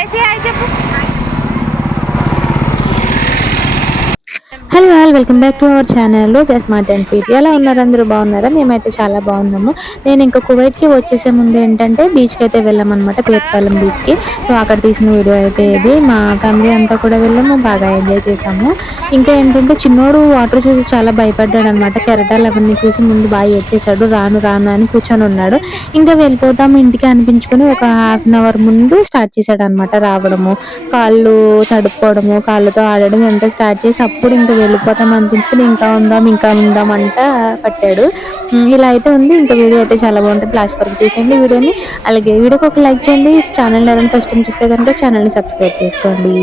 చేసి హాయ్ చెప్పు. Hello all welcome back to our channel smart and feet ఎలా ఉన్నారు? అందరూ బాగున్నారా? మేమైతే చాలా బాగున్నాము. నేను ఇంకా కువైట్కి వచ్చేసే ముందు ఏంటంటే బీచ్కి అయితే వెళ్ళామన్నమాట పేరుపాలెం బీచ్కి సో అక్కడ తీసిన వీడియో అయితే ఇది. మా ఫ్యామిలీ అంతా కూడా వెళ్ళాము బాగా ఎంజాయ్ చేసాము. ఇంకా ఏంటంటే చిన్నోడు వాటర్ చూసి చాలా భయపడ్డాడు అనమాట కెరటాలు అవన్నీ చూసి ముందు బాగా వచ్చేసాడు రాను రాను అని కూర్చొని ఉన్నాడు. ఇంకా వెళ్ళిపోతాము ఇంటికి అనిపించుకొని ఒక హాఫ్ అన్ అవర్ ముందు స్టార్ట్ చేశాడు అనమాట రావడము. కాళ్ళు తడుపుకోవడము కాళ్ళతో ఆడడం అంతా స్టార్ట్ చేసి అప్పుడు ఇంకా వెళ్ళిపోతాం అనిపించుకుని ఇంకా ఉందాం ఇంకా ఉందాం అంట పట్టాడు. ఇలా అయితే ఉంది. ఇంకా వీడియో అయితే చాలా బాగుంటుంది. లాస్ట్ వరకు చూసేయండి వీడియోని. అలాగే వీడియోకి ఒక లైక్ చేయండి. ఛానల్ ఎవరైనా ఫస్ట్ టైం చూస్తే కనుక ఛానల్ని సబ్స్క్రైబ్ చేసుకోండి.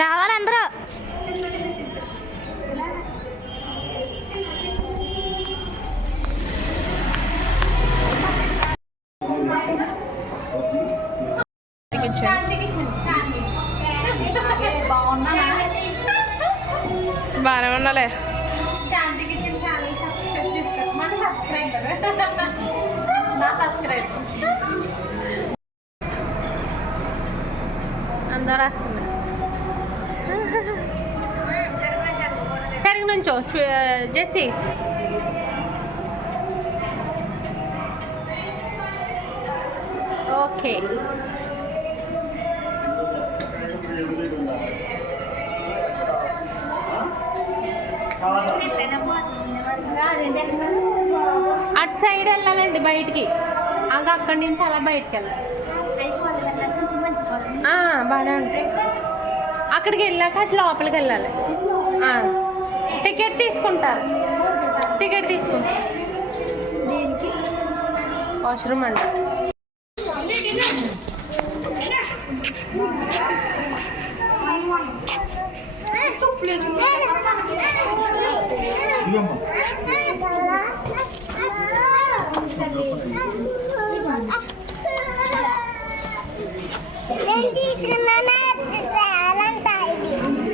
రావాలందరూ అందరూ బాగానే ఉన్నాలే అందరూ వస్తున్నారు సరిగ్గా నుంచో జెస్సీ ఓకే అటు సైడ్ వెళ్ళాలండి బయటికి. ఇంకా అక్కడి నుంచి అలా బయటికి వెళ్ళాలి. బాగానే ఉంటాయి. అక్కడికి వెళ్ళాక అట్లా లోపలికి వెళ్ళాలి. టికెట్ తీసుకుంటారు. టికెట్ తీసుకుంటారు. వాష్రూమ్ అంట.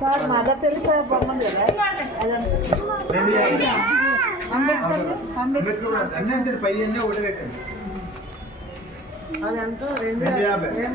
సార్ మదర్ తెలుసా బొమ్మది కదా. అంబేద్కర్. అంబేద్కర్ అన్నీ అంతే పై అన్నీ రేట్ అదంతా రెండు రెండు యాభై. ఏం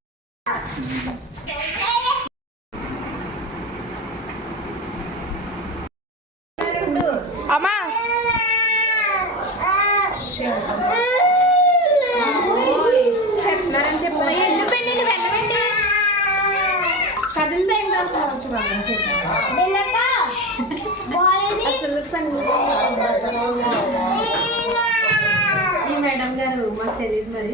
ఈ మేడం గారు మాకు తెలియదు మరి.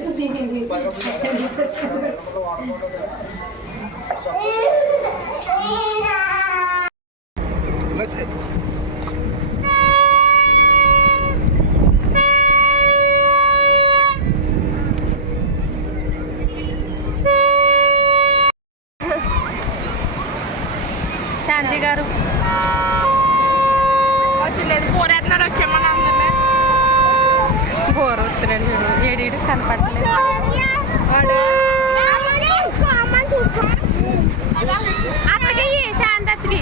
కనపడలేదు అప్పటికి శాంతత్రి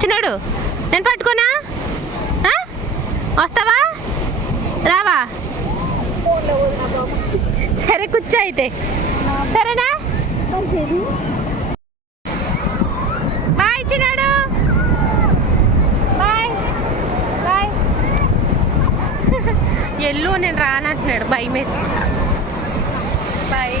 చిన్నోడు నేను పట్టుకోనా? వస్తావా? రావా? సరే కూర్చో అయితే. సరేనా? బాయ్ చిన్నాడు. బాయ్. బాయ్. ఎల్లు నేను రానంటున్నాడు భయమేసి బాయ్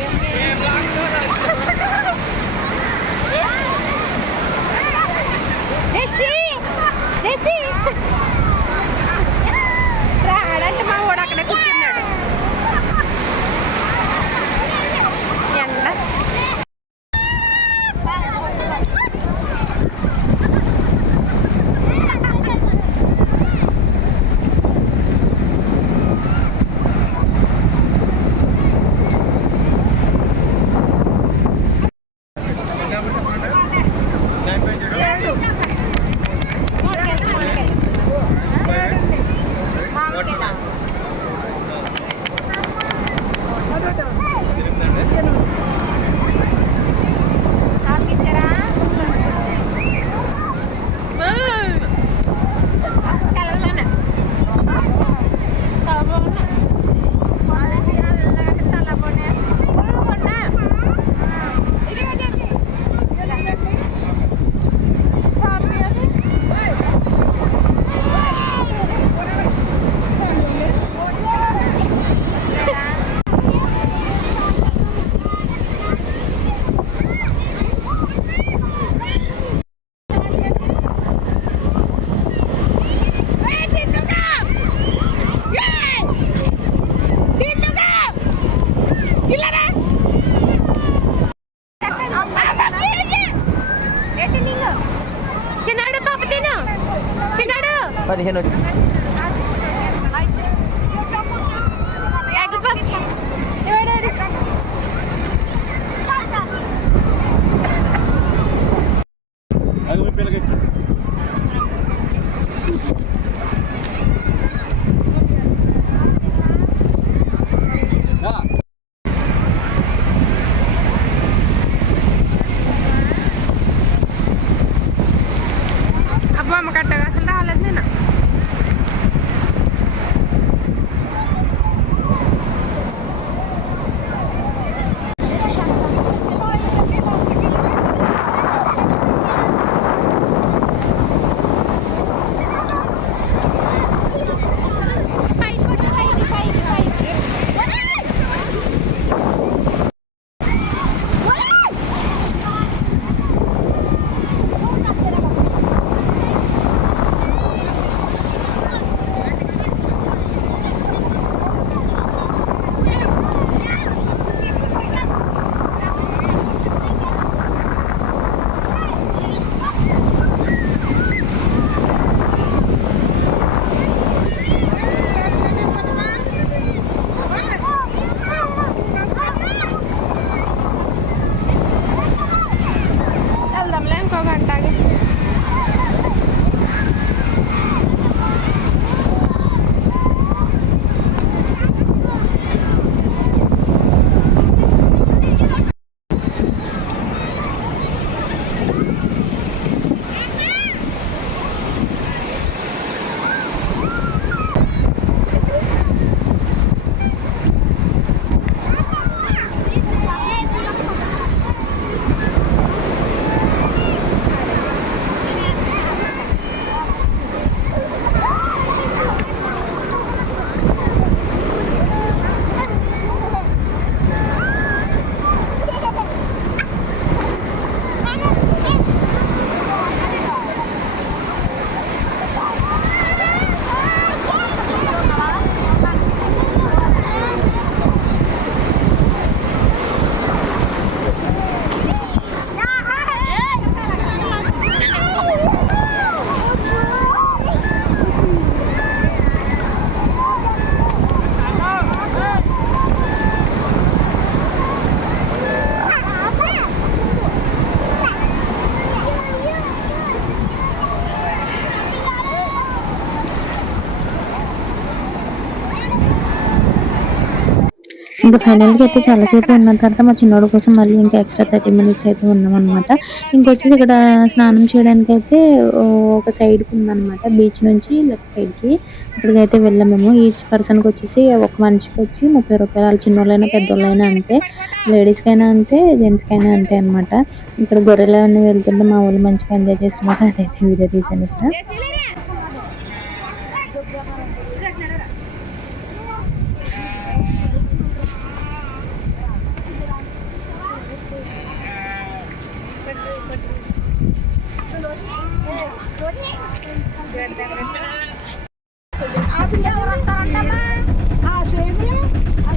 ఇంకా ఫైనల్గా అయితే చాలాసేపు ఉన్న తర్వాత మా చిన్నోడు కోసం మళ్ళీ ఇంకా ఎక్స్ట్రా థర్టీ మినిట్స్ అయితే ఉన్నాం అనమాట ఇంకొచ్చేసి ఇక్కడ స్నానం చేయడానికి అయితే ఒక సైడ్కి ఉందన్నమాట బీచ్ నుంచి లెఫ్ట్ సైడ్కి అక్కడికి అయితే వెళ్ళాం మేము ఈచ్ పర్సన్కి వచ్చేసి ఒక మనిషికి వచ్చి ముప్పై రూపాయలు. వాళ్ళు చిన్నోళ్ళైనా పెద్దోళ్ళైనా అంతే. లేడీస్కైనా అంతే జెంట్స్కైనా అంతే అనమాట ఇక్కడ గొర్రెలు అన్నీ వెళ్తుంటే మా వాళ్ళు మంచిగా ఎంజాయ్ చేస్తున్నారు అదైతే వీడియో తీసాను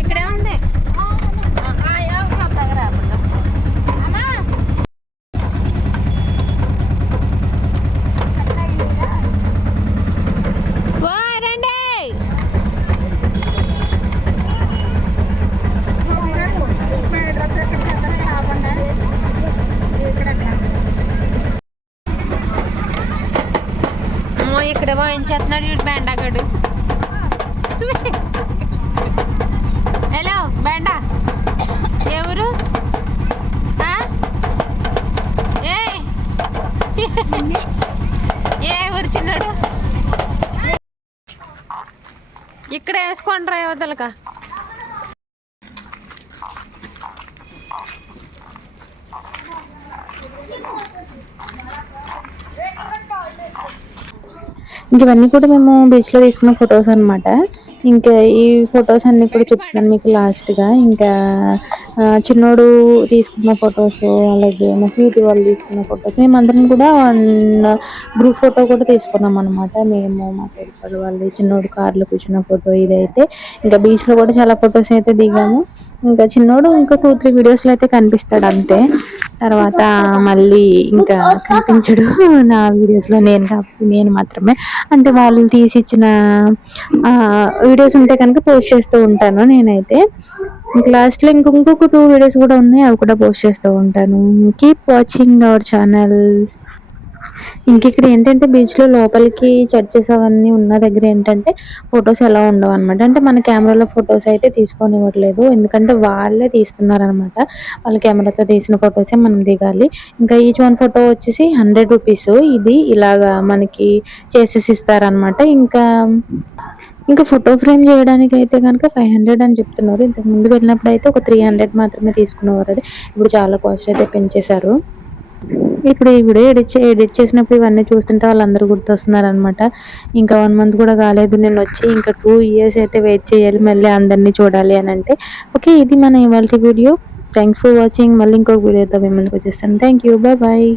ఇక్కడ ఉంది దగ్గర రండి అమ్మో ఇక్కడ ఇటు వీడు హలో బెండా. ఎవరు ఆ? ఏయ్ ఏ ఎవరు చిన్నాడు? ఇక్కడ వేసుకోండి రా యువతలకా. ఇవన్నీ కూడా మేము బీచ్లో తీసుకున్న ఫొటోస్ అన్నమాట. ఇంకా ఈ ఫొటోస్ అన్ని కూడా చెప్తున్నాను మీకు లాస్ట్గా ఇంకా చిన్నోడు తీసుకున్న ఫొటోస్ అలాగే మా స్వీతి వాళ్ళు తీసుకున్న ఫొటోస్ మేమందరం కూడా గ్రూప్ ఫోటో కూడా తీసుకున్నాం అనమాట మేము మా తోడుపల్లి వాళ్ళు చిన్నోడు కార్లో కూర్చున్న ఫోటో ఇదైతే. ఇంకా బీచ్లో కూడా చాలా ఫొటోస్ అయితే దిగాము. ఇంకా చిన్నోడు ఇంకా టూ త్రీ వీడియోస్లో అయితే కనిపిస్తాడు అంతే. తర్వాత మళ్ళీ ఇంకా కనిపించడు నా వీడియోస్లో నేను కాబట్టి నేను మాత్రమే. అంటే వాళ్ళు తీసి ఇచ్చిన వీడియోస్ ఉంటే కనుక పోస్ట్ చేస్తూ ఉంటాను నేనైతే. ఇంకా లాస్ట్లో ఇంకొక టూ వీడియోస్ కూడా ఉన్నాయి అవి కూడా పోస్ట్ చేస్తూ ఉంటాను. కీప్ వాచింగ్ అవర్ ఛానల్ ఇంక ఇక్కడ ఏంటంటే బీచ్లో లోపలికి చర్చెస్ అవన్నీ ఉన్న దగ్గర ఏంటంటే ఫొటోస్ ఎలా ఉండవు అనమాట అంటే మన కెమెరాలో ఫొటోస్ అయితే తీసుకొని ఇవ్వట్లేదు. ఎందుకంటే వాళ్ళే తీస్తున్నారు అనమాట వాళ్ళ కెమెరాతో తీసిన ఫొటోసే మనం దిగాలి. ఇంకా ఈచ్ వన్ ఫోటో వచ్చేసి హండ్రెడ్ రూపీస్ ఇది ఇలాగా మనకి చేసేసి ఇస్తారనమాట ఇంకా ఇంకా ఫోటో ఫ్రేమ్ చేయడానికి అయితే కనుక ఫైవ్ హండ్రెడ్ అని చెప్తున్నారు. ఇంతకు ముందు వెళ్ళినప్పుడు అయితే ఒక త్రీ హండ్రెడ్ మాత్రమే తీసుకునేవారు ఇప్పుడు చాలా కాస్ట్ అయితే పెంచేశారు. ఇప్పుడు ఈ వీడియో ఎడిట్ ఎడిట్ చేసినప్పుడు ఇవన్నీ చూస్తుంటే వాళ్ళందరూ గుర్తొస్తున్నారు అనమాట ఇంకా వన్ మంత్ కూడా కాలేదు. నేను వచ్చి ఇంకా టూ ఇయర్స్ అయితే వెయిట్ చేయాలి. మళ్ళీ అందరినీ చూడాలి అని అంటే ఓకే ఇది మన ఇవాళ వీడియో థ్యాంక్స్ ఫర్ వాచింగ్ మళ్ళీ ఇంకొక వీడియోతో మిమ్మల్ని వచ్చేస్తాను. Thank you bye bye